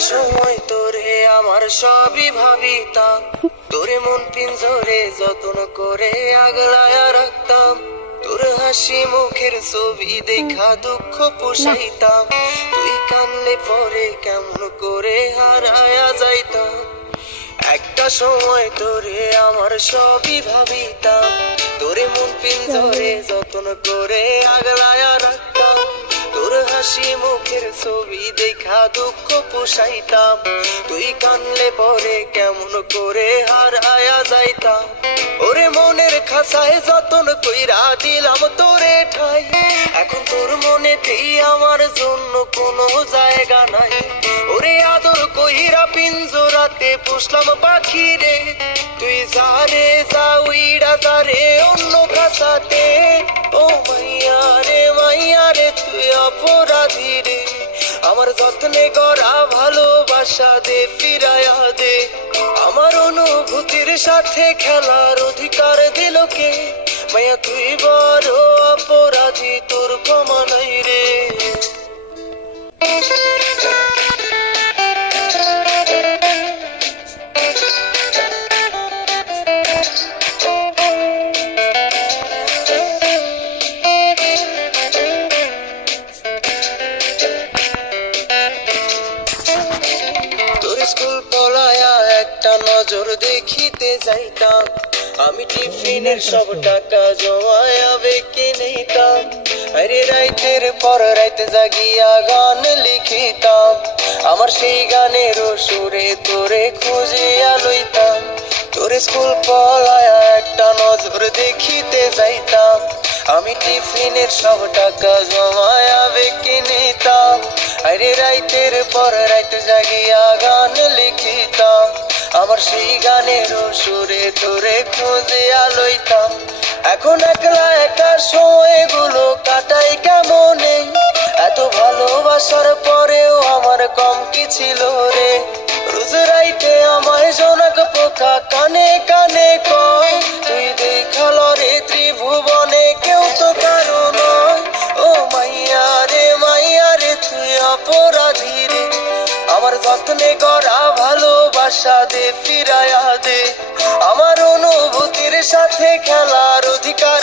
সময় তোরে আমার সবই ভাবিতাম, তোরে মন পিঞ্জরে যত্ন করে আগলায়া রাখতাম, তোর হাসি মুখের ছবি দেখা দুঃখ পুষাইতাম, তুই কানলে পরে কেমন করে হারায়া যাইতাম। একটা সময় তোরে আমার সবই ভাবিতাম, তোরে মন পিঞ্জরে যত্ন করে আগলায়া রাখতাম, তোর হাসি মুখের ছবি দেখা দুঃখ পুষাইতাম, তুই কানলে পরে কেমন করে হারায়া যাইতাম। ওরে মনের খাসায় যতন কইরা দিলাম তোরে ঠাই, এখন তোর মনেতেই আমার জন্য কোনো জায়গা নাই। ওরে আদর কইরা পিঞ্জরাতে পুষলাম পাখি রে, তুই যারে যা উইড়া যারে অন্য খাসাতে। ও মাইয়া রে তুই অপরাধী রে, আমার যত্নে গড়া ভালোবাসা দে ফিরায়া দে। আমার অনুভূতির সাথে খেলার অধিকার দিল কে, মাইয়া তুই বড় অপরাধী, তোর ক্ষমা নাই রে। স্কুল পলায়া একটা নজর দেখিতে যাইতাম, আমি টিফিনের সব টাকা জমায়া বেঁকে নিতাম, আরে রাইতের পর রাইতে জাগিয়া গান লিখিতাম, আমার সেই গানের সুরে তোরে খুঁজিয়া লইতাম। তোর স্কুল পলায়া একটা নজর দেখিতে যাইতাম, আমি টিফিনের সব টাকা জমায়া বেঁকে নিতাম, আরে রাইতের পর রাইতে জাগিয়া গান লিখিতাম, আমার সেই গানের সুরে তোরে খুঁজিয়া লইতাম। এখন একলা একা সময়গুলো কাটাই কেমনে, এত ভালোবাসার পরেও আমার কম কি ছিল রে। রোজ রাইতে আমায় জোনাক পোকা কানে কানে কয়, তুই দেখাল রে ত্রিভুবনে কেউ তো কারো নয়। ও মাইয়া রে তুই অপরাধী রে, আমার যত্নে গড়া ভালোবাসা দে ফিরায়া দে। আমার অনুভূতির সাথে খেলার অধিকার